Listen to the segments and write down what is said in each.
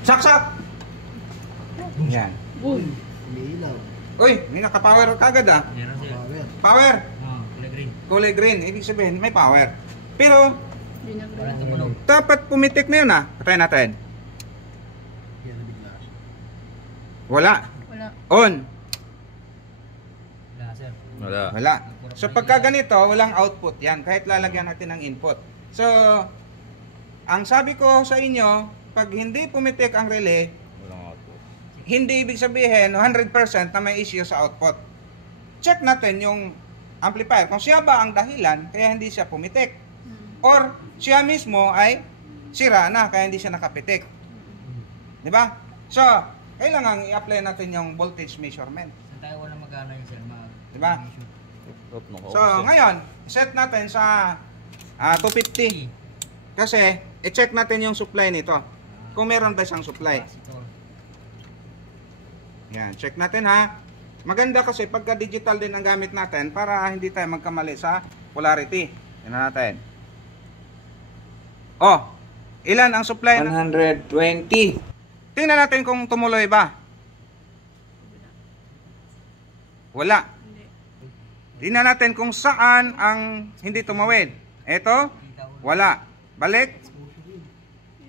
Saksak! Yan. Uy. Umiilaw. Uy, may naka-power kagad ah. Meron sir. Power. Power. Oh, kulay green. Kulay green. Ibig sabihin, may power. Pero, Walang tumunog. dapat pumitik na yun ah. Patayin natin. Yan na bigla. Wala. Wala. On. Wala sir. Wala. Wala. So pagka ganito, walang output yan. Kahit lalagyan natin ng input. So, ang sabi ko sa inyo, pag hindi pumitik ang relay, Walang output. hindi ibig sabihin 100% na may issue sa output. Check natin yung amplifier. Kung siya ba ang dahilan, kaya hindi siya pumitik. Or siya mismo ay sira na, kaya hindi siya nakapitik. Di ba? So, kailangan i-apply natin yung voltage measurement. Saan tayo walang magana yun sir? Di ba? Up, So, ngayon, set natin sa 250. Kasi, i-check natin yung supply nito. Kung meron ba siyang supply. Yan, check natin ha. Maganda kasi pagka digital din ang gamit natin para hindi tayo magkamali sa polarity. Yan natin. Oh, ilan ang supply? 120. Tingnan natin kung tumuloy ba. Wala. Tingnan natin kung saan ang hindi tumawid. Ito, wala. Balik.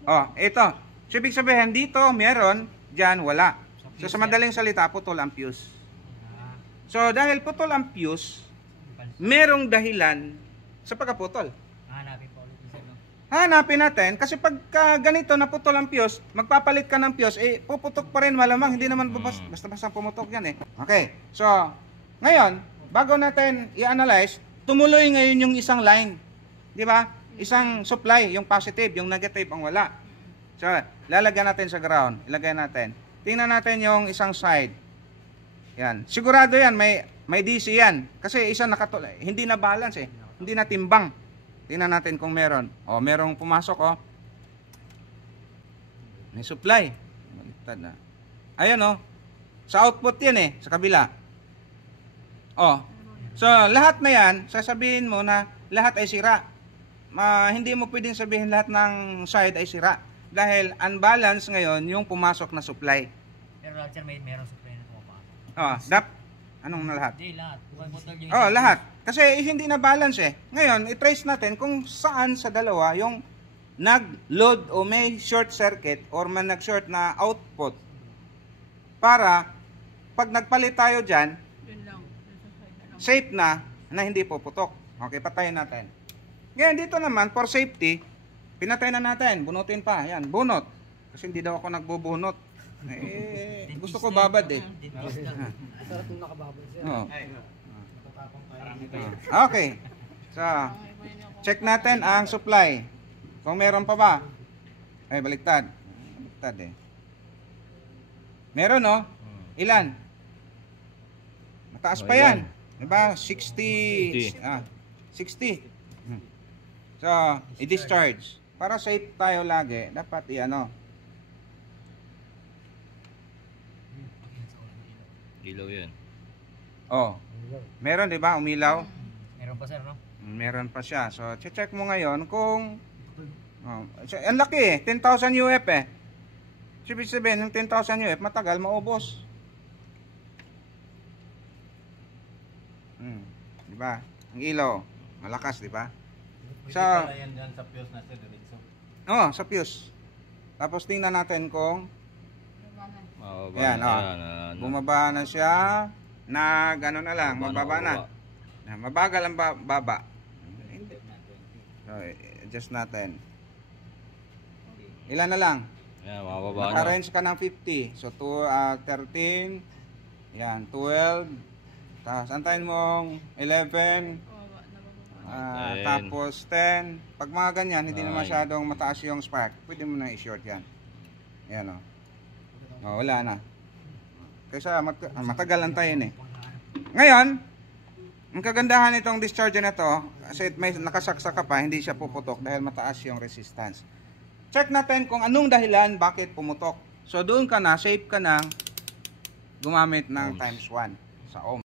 Oh, ito. So, ibig sabihin, dito meron, dyan wala. So, sa madaling salita, putol ang fuse. So, dahil putol ang fuse, merong dahilan sa pagkaputol. Hanapin pa ulit sir, no? Hanapin natin, kasi pagka ganito naputol ang fuse, magpapalit ka ng fuse, eh, puputok pa rin malamang, hindi naman basta-basta pumutok yan eh. Okay, so, ngayon, bago natin i-analyze, tumuloy ngayon yung isang line. Di ba? Isang supply, yung positive, yung negative ang wala. So, lalagyan natin sa ground, ilagay natin. Tingnan natin yung isang side. Yan. Sigurado yan, may DC yan. Kasi isa hindi na balance eh. Hindi na timbang. Tingnan natin kung meron. O, merong pumasok o. May supply. Baliktad na. Ayun o. Sa output yan eh, sa kabila. O. So, lahat na yan, sasabihin mo na lahat ay sira. Hindi mo pwedeng sabihin lahat ng side ay sira. Dahil unbalance ngayon yung pumasok na supply. Pero lahat sir, meron supply na pumapasok. Oh, anong na lahat? Hindi, lahat. Butol yung Oh, lahat. Kasi hindi na balance eh. Ngayon, i-trace natin kung saan sa dalawa yung nag-load o may short circuit or may nag-short na output. Para, pag nagpalit tayo dyan, Yun lang. Yun sa side na lang. safe na hindi puputok. Okay, patayin natin. Ngayon, dito naman, for safety, pinatay na natin. Bunutin pa. Yan, bunot. Kasi hindi daw ako nagbubunot. Eh, gusto ko babad eh. Sarap yung nakababal siya. Oh. Natatapang tayo. Okay. So, check natin ang supply. Kung meron pa ba? Ay, baliktad. Baliktad eh. Meron no? Ilan? Mataas pa yan. Diba? 60. 60. So, i-discharge. Para safe tayo lagi, dapat i-ano. Ilaw yan. Oh. Meron 'di ba? Umilaw. Meron pa sir, no? Meron pa siya. So, check mo ngayon kung so, ang laki eh, 10,000 UF eh. Ibig sabihin, yung 10,000 UF, matagal maubos. Di ba? Ang ilaw, malakas, di ba? Sa yan dyan sa fuse na sir, diretso. Oh, sa fuse. Tapos tingnan natin kung ayan, bumaba na siya. Gano'n na lang, mababa na. Mabagal ang baba. So, adjust natin. Ilan na lang? Yan, mababa na. Naka-range ka ng 50. So, 13. Yan, 12. Tapos, antayin mong 11. Tapos 10. Pag mga ganyan, hindi na masyadong mataas yung spark. Pwede mo na i-short yan. Ayan o. Wala na. Kaysa matagal antayin eh. Ngayon, ang kagandahan nitong discharger na to, kasi may nakasaksak ka pa, hindi siya puputok dahil mataas yung resistance. Check natin kung anong dahilan bakit pumutok. So doon ka na, safe ka na gumamit ng times 1 sa ohm.